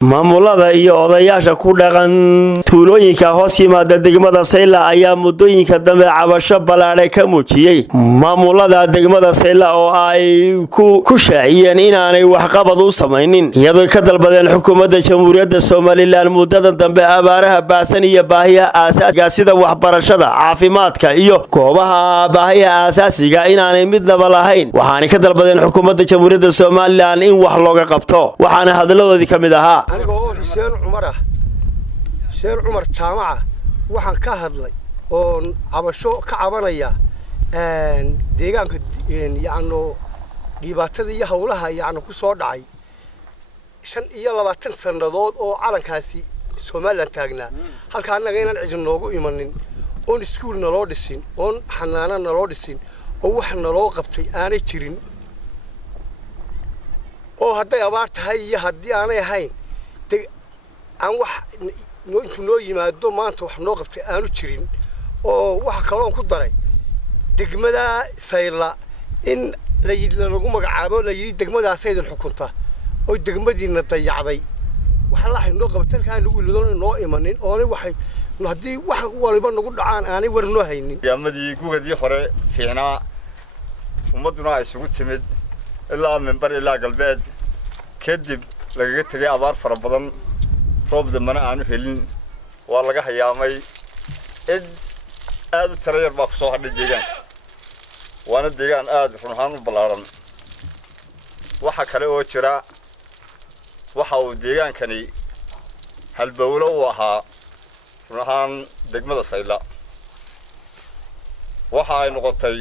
maamulada iyo odayaasha ku dhaqan tuulooyinka hoos yimaada degmada Sayla ayaa muddooyinka dambe cabasho balaadhay ka muujiyay maamulada degmada Sayla oo ay ku shaaciyeen inaanay waxqabad u samaynin iyadoo ka dalbadeen xukuumadda Jamhuuriyadda Soomaaliland muddada dambe abaaraha baasan iyo baahiyaha aasaasiga sida waxbarashada caafimaadka iyo goobaha baahiyaha aasaasiga inaanay midnaba lahayn waxaana ka dalbadeen xukuumadda Jamhuuriyadda Soomaaliland in wax looga qabto waxaana hadaladoodii kamid ahaa anigoo Xuseen Cumar jaamaca waxaan ka hadlay oo cabasho ka cabanaya deegaanka yaano dhibaatada iyo hawlaha yaano ku soo dhacay 25 sanadood oo calankaasi Soomaaliland taagnaa halka anaga inaan cidin noogu imanin oo iskuul naloo dhisin oo xanaana naloo dhisin oo wax naloo qabtay aanay jirin oo hadday abaar tahay iyo haddii aanay ahayn aan wax noo yimaado maanta wax noo qabtay aanu jirin oo waxa kale oo ku daray degmada Sayla in lagu magacaabo la yiri degmadaas ay xukunta oo degmadiina dayacday waxa la noo qabtay halka lagu iloodo noo imanin oo waxay hadii wax waliba nagu dhacaan aanay war noo haynin yaamadii gugadii hore fiicnaa ummaduna ay isugu timid ilaa minbar ilaa galbeed kadib laga tagay abaar fara badan roob damana aanu helin waa laga hayaamay aad u tareeyar baa ku soo hadhay deegaanka waana deegaan aad run ahaan u balaaran waxa kale oo jira waxa uu deegaankani halbowlo u ahaa run ahaan degmada Sayla waxa ay noqotay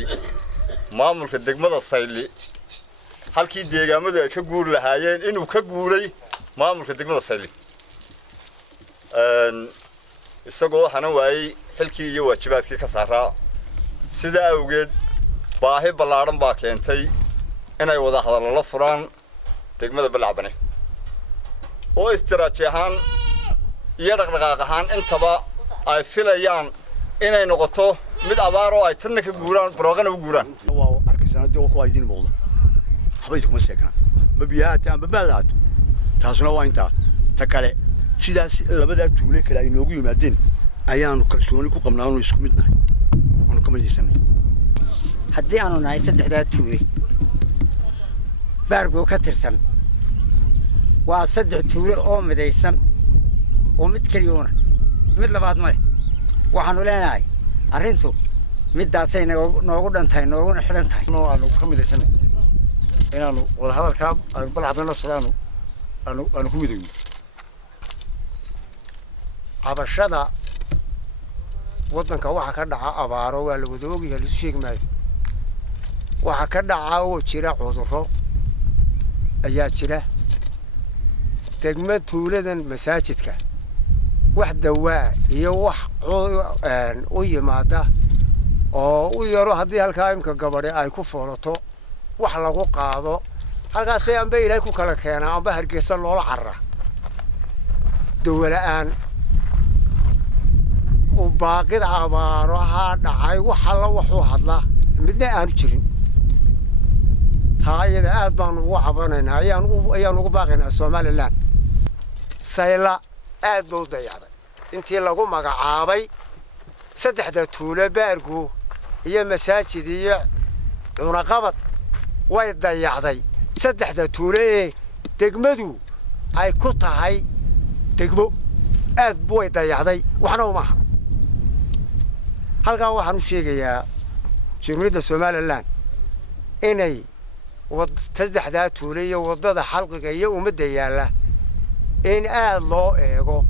maamulka degmada Sayli halkii deegaamadu ay ka guur lahaayeen inuu ka guuray maamulka degmada Sayli isagoo waxana waayay xilkii iyo waajibaadkii ka saaraa sida awgeed baahi balaaran baa keentay inay wada hadallo la furaan degmada Balcabane oo istiraatiiji ahaan iyo dhaqdhaqaaq ahaan intaba ay filayaan inay noqoto mid abaar oo ay tan ka guuraan barwaaqana u guuraan waa arkaysanadii oo ku ay diin muuqda waxbay kuma sheegaan mabiyaata ama baadaad taasna waa inta ta kale sidaas labada tuule kale ay noogu yimaadeen ayaanu kalsooni ku qabnaa inuu isku mid nahay aanu ka majlisanay haddii aanu nahay saddexda tuule baargo ka tirsan waa saddex tuule oo midaysan oo mid kaliyoona mid labaad ma waxaanu leenahay arrintu midaasay noogu dhantahay nooguna xiran tahay aanu ka midaysanay inaanu wada hadalka aan Balcabane la socdaano aanu ku midowno cabashada wadanka waxa ka dhaca abaaro waa la wada ogyahay la sheeg maayo waxa ka dhaca oo jira cudurro ayaa jira degmada tuuladan masaajidka wax dawaa iyo wax u yimaada oo u yaro haddii halka imka gabadhe ay ku foolato wax lagu qaado halkaas ay amba ilaahay ku kala keenaa amba Hargeysa loola carra dawladaan oo baaqid abaaraha dhacay waxa la wuxuu hadlaa midna aanu jirin taayada aad baan ugu cabanaynaa ayaan ugu baaqaynaa Soomaaliland Sayla aad buu dayacday intii lagu magacaabay saddexda tuule baargo iyo masaajid iyo cunaqabad way dayacday saddexda tuule degmadu ay ku tahay degmo aad buu dayacday waxna uma aha halkan waxaan u sheegayaa Jamhuuriyadda Soomaaliland inay saddexda tuule iyo wadada xalqiga iyo umada yaala in aad loo eego